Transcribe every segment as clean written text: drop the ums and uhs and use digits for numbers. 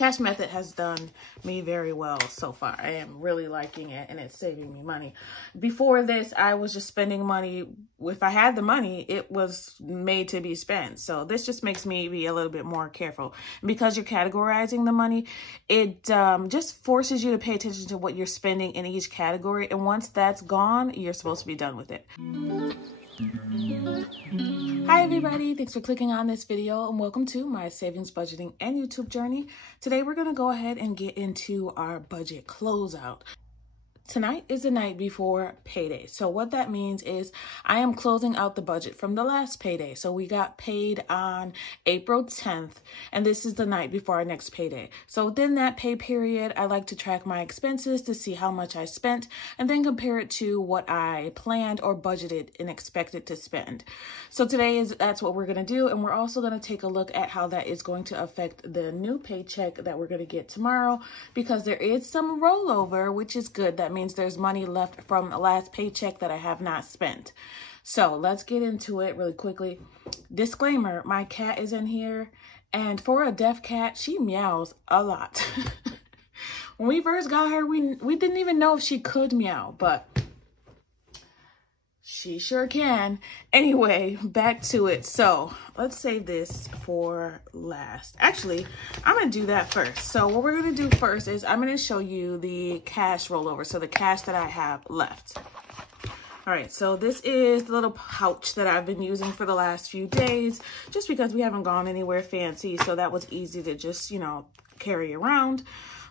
Cash method has done me very well so far. I am really liking it, and it's saving me money. Before this, I was just spending money. If I had the money, it was made to be spent. So this just makes me be a little bit more careful. And because you're categorizing the money, it just forces you to pay attention to what you're spending in each category. And once that's gone, you're supposed to be done with it. Hi everybody, thanks for clicking on this video and welcome to my savings, budgeting, and YouTube journey. Today we're going to go ahead and get into our budget closeout. Tonight is the night before payday. So what that means is I am closing out the budget from the last payday. So we got paid on April 10th, and this is the night before our next payday. So within that pay period, I like to track my expenses to see how much I spent and then compare it to what I planned or budgeted and expected to spend. So that's what we're going to do. And we're also going to take a look at how that is going to affect the new paycheck that we're going to get tomorrow, because there is some rollover, which is good. That means there's money left from the last paycheck that I have not spent. So let's get into it really quickly. Disclaimer, my cat is in here, and for a deaf cat, she meows a lot. When we first got her, we didn't even know if she could meow, but she sure can. Anyway, back to it. So let's save this for last. Actually, I'm going to do that first. So what we're going to do first is I'm going to show you the cash rollover. So the cash that I have left. All right, so this is the little pouch that I've been using for the last few days, just because we haven't gone anywhere fancy. So that was easy to just, carry around.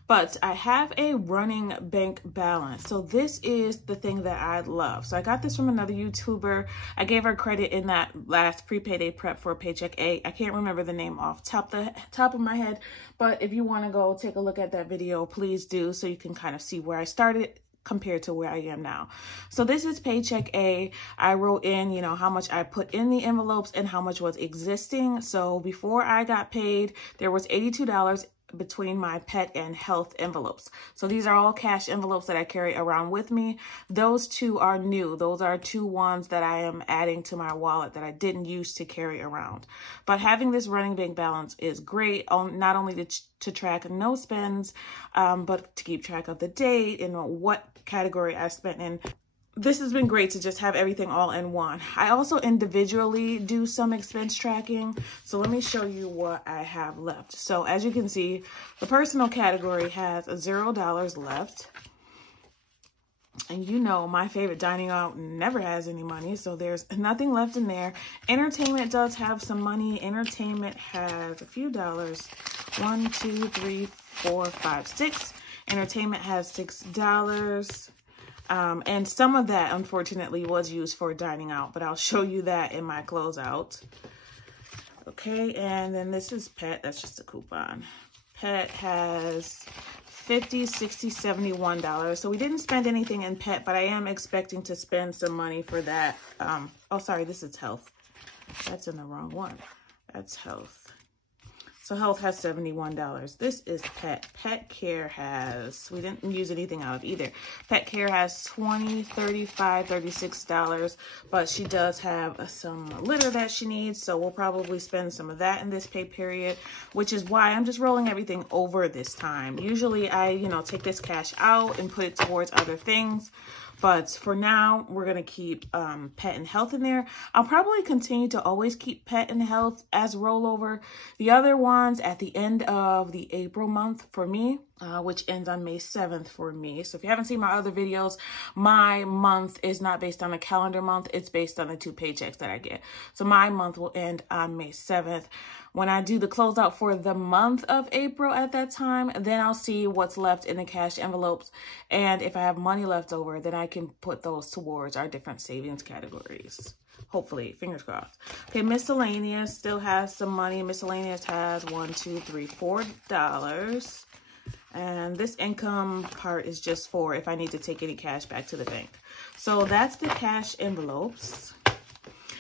But I have a running bank balance. So this is the thing that I love. So I got this from another YouTuber. I gave her credit in that last pre-payday prep for Paycheck A. I can't remember the name off the top of my head. But if you want to go take a look at that video, please do, so you can kind of see where I started compared to where I am now. So this is Paycheck A. I wrote in, how much I put in the envelopes and how much was existing. So before I got paid, there was $82 between my pet and health envelopes. So these are all cash envelopes that I carry around with me. Those two are new. Those are two ones that I am adding to my wallet that I didn't use to carry around. But having this running bank balance is great, not only to track no spends, but to keep track of the date and what category I spent in. This has been great to just have everything all in one. I also individually do some expense tracking. So let me show you what I have left. So as you can see, the personal category has $0 left. And my favorite, dining out, never has any money. So there's nothing left in there. Entertainment does have some money. Entertainment has a few dollars. 1, 2, 3, 4, 5, 6. Entertainment has $6. And some of that, unfortunately, was used for dining out, but I'll show you that in my closeout. Okay, and then this is Pet. That's just a coupon. Pet has $50, $60, $71. So we didn't spend anything in Pet, but I am expecting to spend some money for that. Oh, sorry, this is Health. That's in the wrong one. That's Health. So Health has $71. This is Pet. Pet Care has, we didn't use anything out of either. Pet Care has $20, $35, $36, but she does have some litter that she needs. So we'll probably spend some of that in this pay period, which is why I'm just rolling everything over this time. Usually I, take this cash out and put it towards other things. But for now, we're going to keep Pet and Health in there. I'll probably continue to always keep Pet and Health as rollover. The other ones at the end of the April month for me, which ends on May 7th for me. So if you haven't seen my other videos, my month is not based on a calendar month. It's based on the 2 paychecks that I get. So my month will end on May 7th. When I do the closeout for the month of April at that time, then I'll see what's left in the cash envelopes. And if I have money left over, then I can put those towards our different savings categories. Hopefully, fingers crossed. Okay, miscellaneous still has some money. Miscellaneous has $1, $2, $3, $4. And this income part is just for if I need to take any cash back to the bank. So that's the cash envelopes,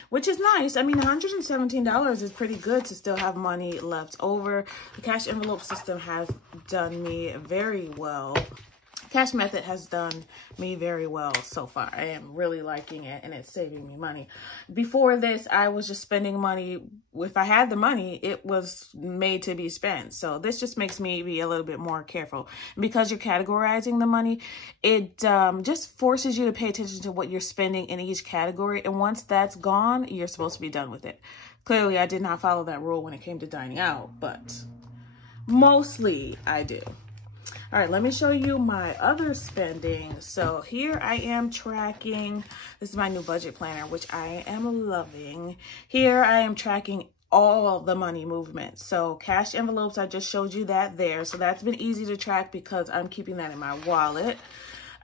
which is nice. I mean, $117 is pretty good to still have money left over. The cash envelope system has done me very well. Cash method has done me very well so far. I am really liking it, and it's saving me money. Before this, I was just spending money. If I had the money, it was made to be spent. So this just makes me be a little bit more careful. And because you're categorizing the money, it just forces you to pay attention to what you're spending in each category. And once that's gone, you're supposed to be done with it. Clearly, I did not follow that rule when it came to dining out, but mostly I do. All right, let me show you my other spending. So here I am tracking, this is my new budget planner, which I am loving. Here I am tracking all the money movement. So cash envelopes, I just showed you that there. So that's been easy to track because I'm keeping that in my wallet.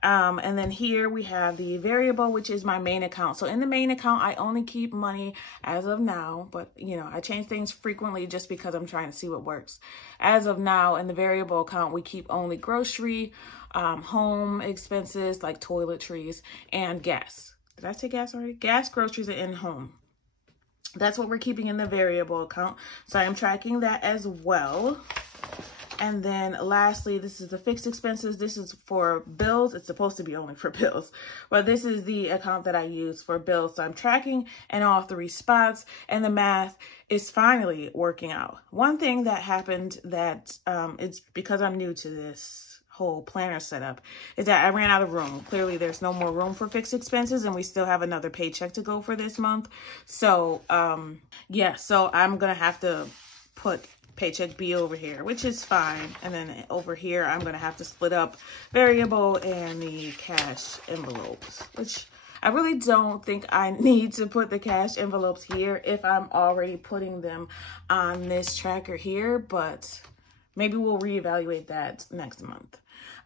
And then here we have the variable, which is my main account. So in the main account, I only keep money as of now, but you know, I change things frequently just because I'm trying to see what works. As of now, in the variable account, we keep only grocery, home expenses like toiletries, and gas. Did I say gas already? Gas, groceries, and home. That's what we're keeping in the variable account. So I am tracking that as well. And then lastly, this is the fixed expenses. This is for bills. It's supposed to be only for bills, but this is the account that I use for bills. So I'm tracking in all 3 spots, and the math is finally working out. One thing that happened that it's because I'm new to this whole planner setup is that I ran out of room. Clearly there's no more room for fixed expenses, and we still have another paycheck to go for this month. So yeah, so I'm gonna have to put paycheck B over here, which is fine. And then over here, I'm going to have to split up variable and the cash envelopes, which I really don't think I need to put the cash envelopes here if I'm already putting them on this tracker here, but maybe we'll reevaluate that next month.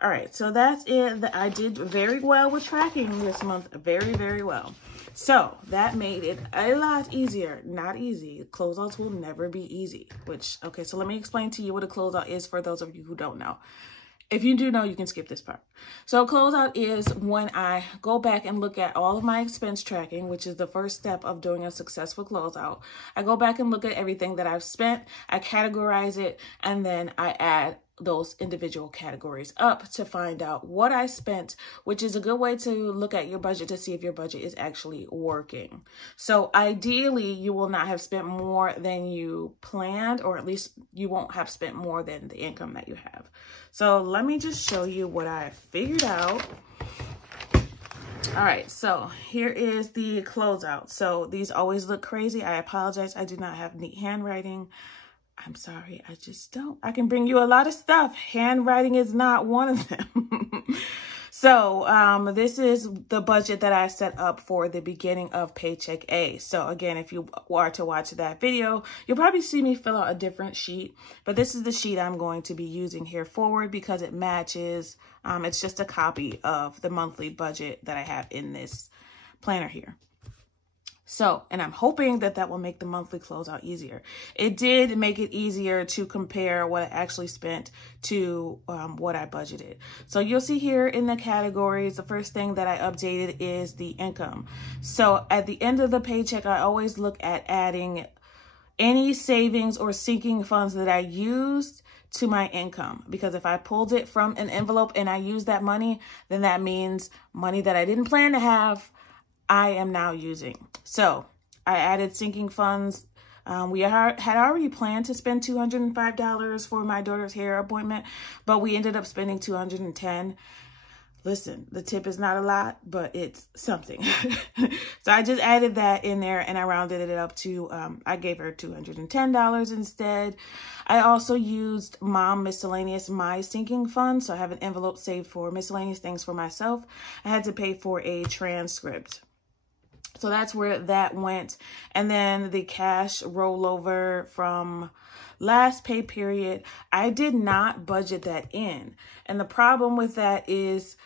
All right, so that's it. I did very well with tracking this month, very, very well. So that made it a lot easier. Not easy. Closeouts will never be easy, which, okay, so let me explain to you what a closeout is for those of you who don't know. If you do know, you can skip this part. So closeout is when I go back and look at all of my expense tracking, which is the first step of doing a successful closeout. I go back and look at everything that I've spent, I categorize it, and then I add those individual categories up to find out what I spent, which is a good way to look at your budget to see if your budget is actually working. So ideally, you will not have spent more than you planned, or at least you won't have spent more than the income that you have. So let me just show you what I figured out. All right, so here is the closeout. So these always look crazy. I apologize. I do not have neat handwriting. I'm sorry, I just don't. I can bring you a lot of stuff. Handwriting is not one of them. So this is the budget that I set up for the beginning of Paycheck A. So again, if you are to watch that video, you'll probably see me fill out a different sheet. But this is the sheet I'm going to be using here forward because it matches. It's just a copy of the monthly budget that I have in this planner here. So, and I'm hoping that that will make the monthly closeout easier. It did make it easier to compare what I actually spent to what I budgeted. So you'll see here in the categories, the first thing that I updated is the income. So at the end of the paycheck, I always look at adding any savings or sinking funds that I used to my income, because if I pulled it from an envelope and I used that money, then that means money that I didn't plan to have, I am now using. So I added sinking funds. We had already planned to spend $205 for my daughter's hair appointment, but we ended up spending $210. Listen, the tip is not a lot, but it's something. So I just added that in there and I rounded it up to, I gave her $210 instead. I also used Mom Miscellaneous, my sinking fund. So I have an envelope saved for miscellaneous things for myself. I had to pay for a transcript. So that's where that went. And then the cash rollover from last pay period, I did not budget that in. And the problem with that is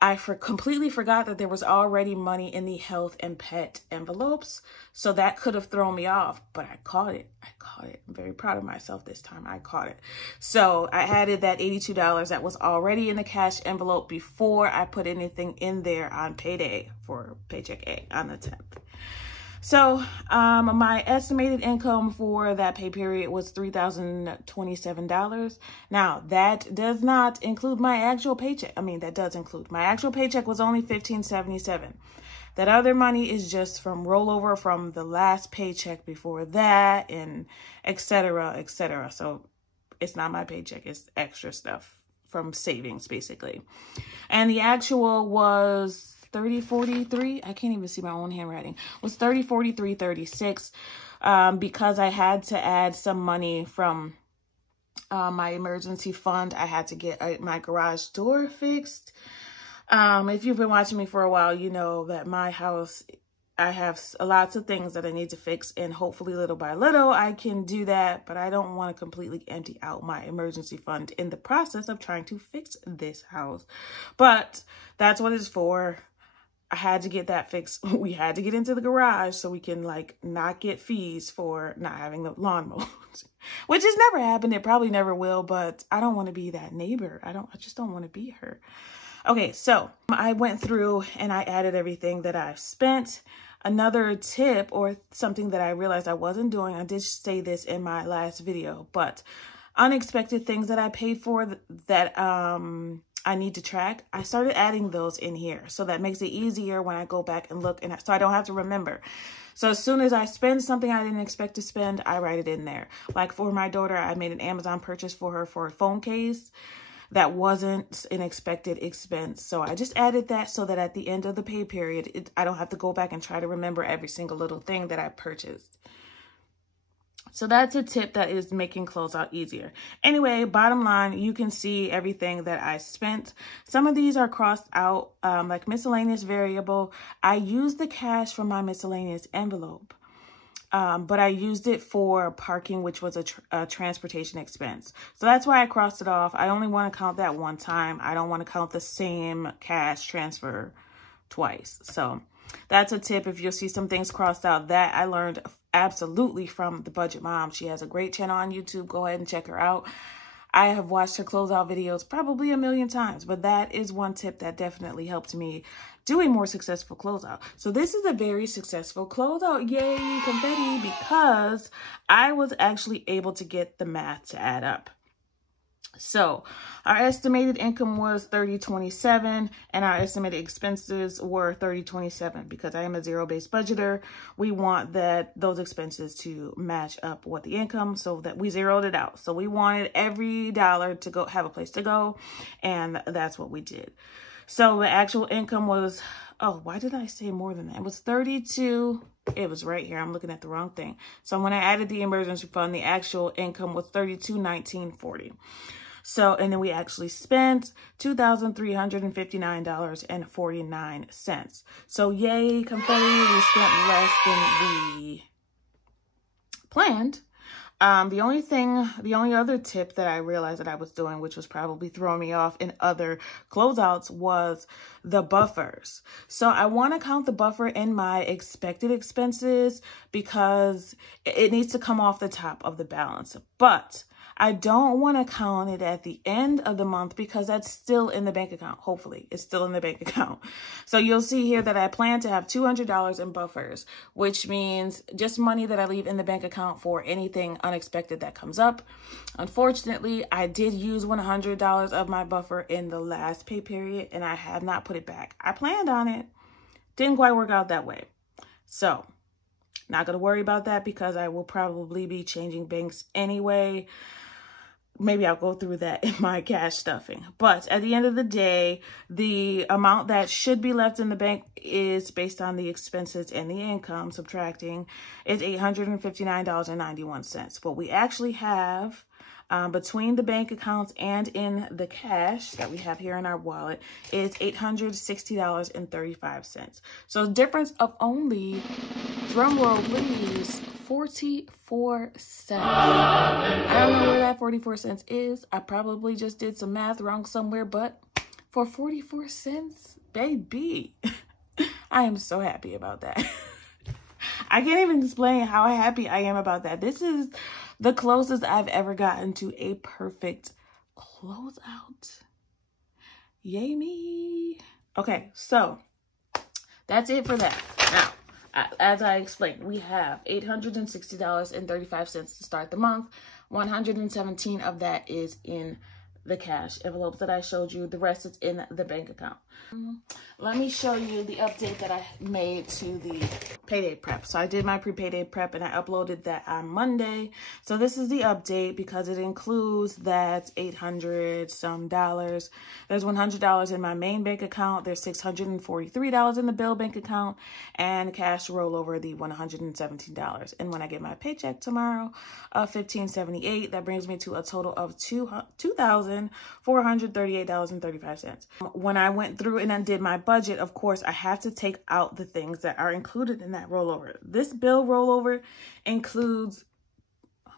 I completely forgot that there was already money in the health and pet envelopes. So that could have thrown me off, but I caught it. I caught it. I'm very proud of myself this time. I caught it. So I added that $82 that was already in the cash envelope before I put anything in there on payday for Paycheck A on the 10th. So my estimated income for that pay period was $3,027. Now, that does not include my actual paycheck. I mean, that does include. My actual paycheck was only $1,577. That other money is just from rollover from the last paycheck before that, and et cetera, et cetera. So it's not my paycheck. It's extra stuff from savings, basically. And the actual was 3043. I can't even see my own handwriting. It was 3043.36 because I had to add some money from my emergency fund. I had to get my garage door fixed. If you've been watching me for a while, you know that my house, I have lots of things that I need to fix, and hopefully little by little I can do that, but I don't want to completely empty out my emergency fund in the process of trying to fix this house. But that's what it's for. I had to get that fixed. We had to get into the garage so we can like not get fees for not having the lawn mowed, which has never happened. It probably never will, but I don't want to be that neighbor. I just don't want to be her. Okay, so I went through and I added everything that I've spent. Another tip, or something that I realized I wasn't doing, I did say this in my last video, but unexpected things that I paid for that I need to track, I started adding those in here. So that makes it easier when I go back and look, and so I don't have to remember. So as soon as I spend something I didn't expect to spend, I write it in there. Like for my daughter, I made an Amazon purchase for her for a phone case. That wasn't an expected expense. So I just added that so that at the end of the pay period, I don't have to go back and try to remember every single little thing that I purchased. So that's a tip that is making closeout easier. Anyway, bottom line, you can see everything that I spent. Some of these are crossed out, like miscellaneous variable. I used the cash from my miscellaneous envelope. But I used it for parking, which was a transportation expense. So that's why I crossed it off. I only want to count that one time. I don't want to count the same cash transfer twice. So that's a tip. If you'll see some things crossed out, that I learned absolutely from the Budget Mom. She has a great channel on YouTube. Go ahead and check her out. I have watched her closeout videos probably a million times, but that is one tip that definitely helped me do a more successful closeout. So this is a very successful closeout. Yay, confetti, because I was actually able to get the math to add up. So our estimated income was $30.27 and our estimated expenses were $30.27. Because I am a zero-based budgeter, we want those expenses to match up with the income, so that we zeroed it out. So we wanted every dollar to go have a place to go, and that's what we did. So the actual income was, oh, why did I say more than that? It was 32. It was right here. I'm looking at the wrong thing. So when I added the emergency fund, the actual income was $32.1940. So, and then we actually spent $2,359.49. So yay, confetti, we spent less than we planned. The only other tip that I realized that I was doing, which was probably throwing me off in other closeouts, was the buffers. So I want to count the buffer in my expected expenses because it needs to come off the top of the balance. But I don't want to count it at the end of the month because that's still in the bank account. Hopefully, it's still in the bank account. So you'll see here that I plan to have $200 in buffers, which means just money that I leave in the bank account for anything unexpected that comes up. Unfortunately, I did use $100 of my buffer in the last pay period, and I have not put it back. I planned on it. Didn't quite work out that way. So not going to worry about that because I will probably be changing banks anyway. Maybe I'll go through that in my cash stuffing. But at the end of the day, the amount that should be left in the bank is based on the expenses and the income subtracting is $859.91. What we actually have between the bank accounts and in the cash that we have here in our wallet is $860.35. So a difference of only, drum roll please, 44 cents. I don't know where that 44 cents is. I probably just did some math wrong somewhere, but for 44 cents, baby, I am so happy about that. I can't even explain how happy I am about that. This is the closest I've ever gotten to a perfect closeout. Yay me. Okay, so that's it for that. Now, as I explained, we have $860.35 to start the month. 117 of that is in the cash envelopes that I showed you. The rest is in the bank account. Let me show you the update that I made to the payday prep. So I did my pre-payday prep and I uploaded that on Monday. So this is the update because it includes that $800 some dollars. There's $100 in my main bank account. There's $643 in the bill bank account, and cash rollover the $117. And when I get my paycheck tomorrow of $1,578, that brings me to a total of $2,438.35. When I went through and I did my budget, of course, I have to take out the things that are included in that rollover. This bill rollover includes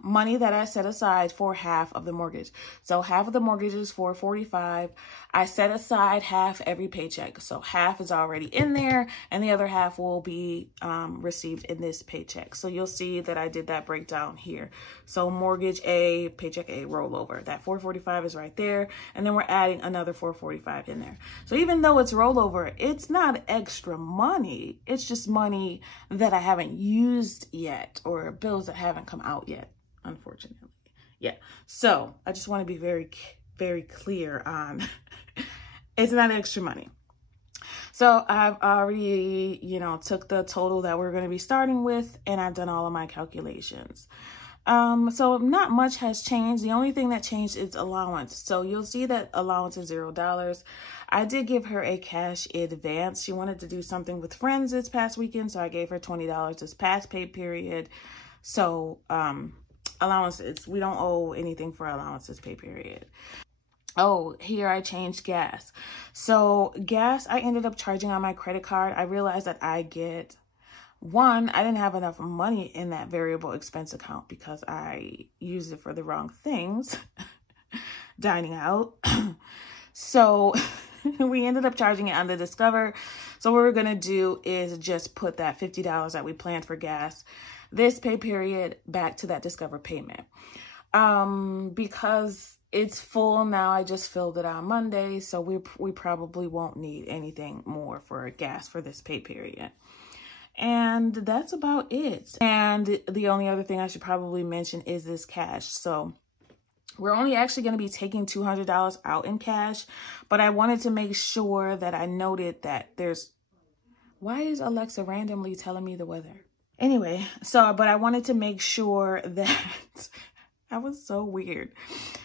money that I set aside for half of the mortgage. So half of the mortgage is $445. I set aside half every paycheck. So half is already in there and the other half will be received in this paycheck. So you'll see that I did that breakdown here. So mortgage A, paycheck A, rollover. That $445 is right there. And then we're adding another $445 in there. So even though it's rollover, it's not extra money. It's just money that I haven't used yet or bills that haven't come out yet, unfortunately. Yeah. So I just want to be very, very clear on it's not extra money. So I've already, took the total that we're going to be starting with, and I've done all of my calculations. So not much has changed. The only thing that changed is allowance. So you'll see that allowance is $0. I did give her a cash advance. She wanted to do something with friends this past weekend, so I gave her $20 this past pay period. So, allowances, we don't owe anything for allowances pay period. Oh, here I changed gas. So gas, I ended up charging on my credit card. I realized that I didn't have enough money in that variable expense account because I used it for the wrong things, dining out. So we ended up charging it on the Discover. So what we're going to do is just put that $50 that we planned for gas this pay period back to that Discover payment. Because it's full now, I just filled it on Monday, so we probably won't need anything more for gas for this pay period. And that's about it. And the only other thing I should probably mention is this cash. So we're only actually going to be taking $200 out in cash, but I wanted to make sure that I noted that why is Alexa randomly telling me the weather? Anyway, but I wanted to make sure that, that was so weird.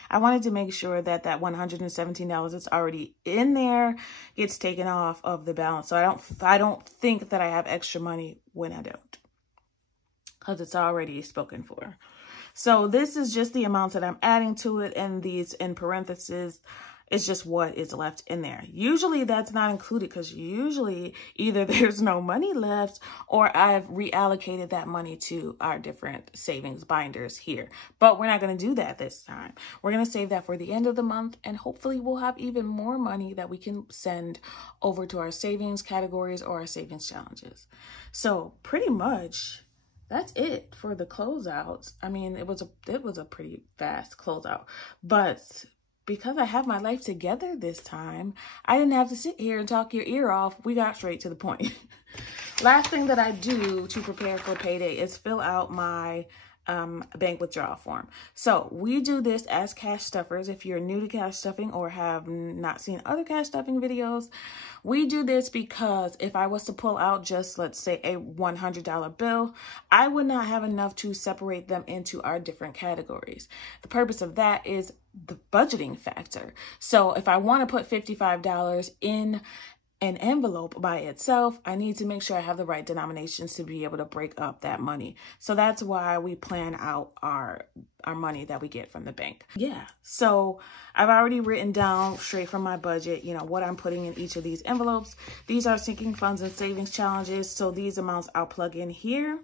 I wanted to make sure that that $117 that's already in there gets taken off of the balance. So I don't think that I have extra money when I don't, because it's already spoken for. So this is just the amounts that I'm adding to it, and these in parentheses is just what is left in there. Usually that's not included because usually either there's no money left or I've reallocated that money to our different savings binders here. But we're not going to do that this time. We're going to save that for the end of the month, and hopefully we'll have even more money that we can send over to our savings categories or our savings challenges. So pretty much that's it for the closeouts. I mean, it was a pretty fast closeout, but because I have my life together this time, I didn't have to sit here and talk your ear off. We got straight to the point. Last thing that I do to prepare for payday is fill out my bank withdrawal form. So we do this as cash stuffers. If you're new to cash stuffing or have not seen other cash stuffing videos, we do this because if I was to pull out just, let's say, a $100 bill, I would not have enough to separate them into our different categories. The purpose of that is the budgeting factor. So if I want to put $55 in an envelope by itself, I need to make sure I have the right denominations to be able to break up that money. So that's why we plan out our money that we get from the bank. Yeah, so I've already written down straight from my budget, what I'm putting in each of these envelopes. These are sinking funds and savings challenges. So these amounts I'll plug in here.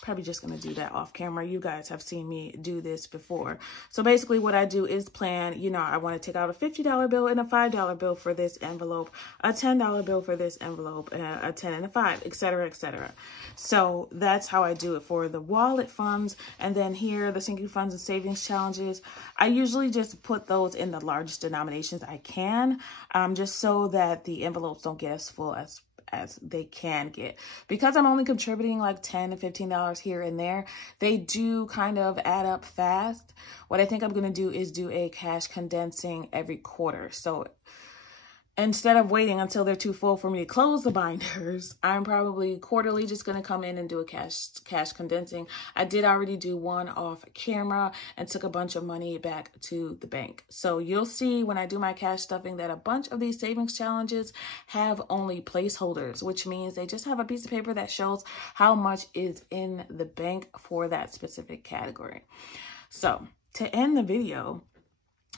Probably just going to do that off camera. You guys have seen me do this before. So basically what I do is plan, I want to take out a $50 bill and a $5 bill for this envelope, a $10 bill for this envelope, a 10 and a 5, etc., etc. So that's how I do it for the wallet funds. And then here, the sinking funds and savings challenges, I usually just put those in the largest denominations I can, just so that the envelopes don't get as full as they can get. Because I'm only contributing like $10 to $15 here and there, they do kind of add up fast. What I think I'm going to do is do a cash condensing every quarter. So instead of waiting until they're too full for me to close the binders, I'm probably quarterly just going to come in and do a cash condensing. I did already do one off camera and took a bunch of money back to the bank. So you'll see when I do my cash stuffing that a bunch of these savings challenges have only placeholders, which means they just have a piece of paper that shows how much is in the bank for that specific category. So to end the video,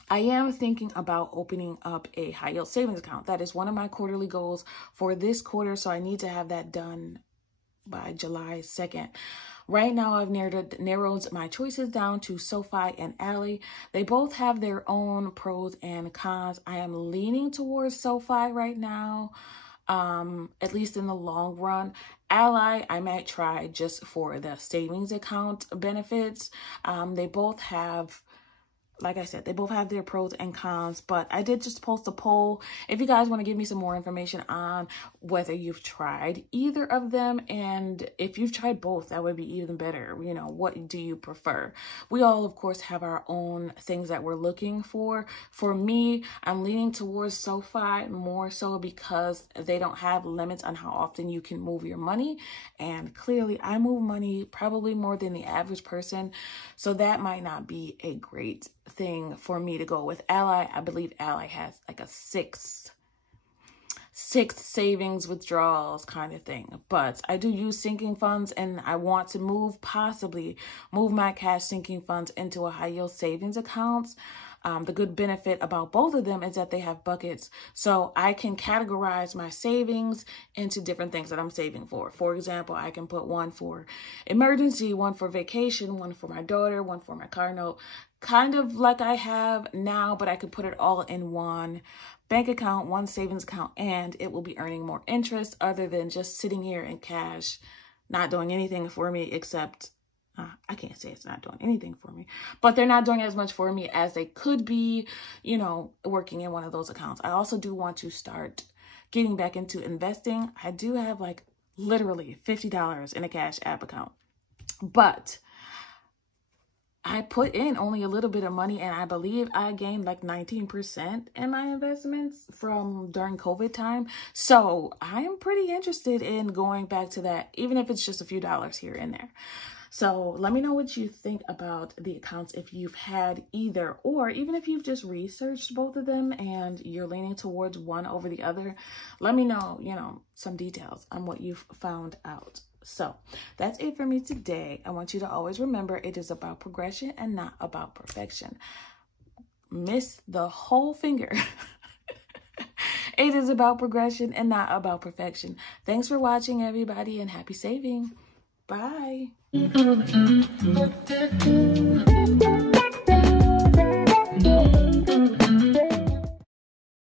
I am thinking about opening up a high yield savings account. That is one of my quarterly goals for this quarter, so I need to have that done by July 2nd. Right now, I've narrowed my choices down to Sofi and Ally. They both have their own pros and cons. I am leaning towards Sofi right now, at least in the long run. Ally, I might try just for the savings account benefits. They both have, like I said, they both have their pros and cons, but I did just post a poll. If you guys want to give me some more information on whether you've tried either of them, and if you've tried both, that would be even better. You know, what do you prefer? We all, of course, have our own things that we're looking for. For me, I'm leaning towards Sofi more so because they don't have limits on how often you can move your money. And clearly, I move money probably more than the average person, so that might not be a great thing for me to go with. Ally, I believe Ally has like a six savings withdrawals kind of thing, but I do use sinking funds, and I want to possibly move my cash sinking funds into a high yield savings accounts. The good benefit about both of them is that they have buckets, so I can categorize my savings into different things that I'm saving for. For example, I can put one for emergency, one for vacation, one for my daughter, one for my car note, kind of like I have now, but I could put it all in one bank account, one savings account, and it will be earning more interest other than just sitting here in cash, not doing anything for me except, I can't say it's not doing anything for me, but they're not doing as much for me as they could be, you know, working in one of those accounts. I also do want to start getting back into investing. I do have like literally $50 in a Cash App account, but I put in only a little bit of money, and I believe I gained like 19% in my investments from during COVID time. So I'm pretty interested in going back to that, even if it's just a few dollars here and there. So let me know what you think about the accounts, if you've had either, or even if you've just researched both of them and you're leaning towards one over the other. Let me know, you know, some details on what you've found out. So that's it for me today. I want you to always remember it is about progression and not about perfection. Miss the whole finger. It is about progression and not about perfection. Thanks for watching, everybody, and happy saving. Bye.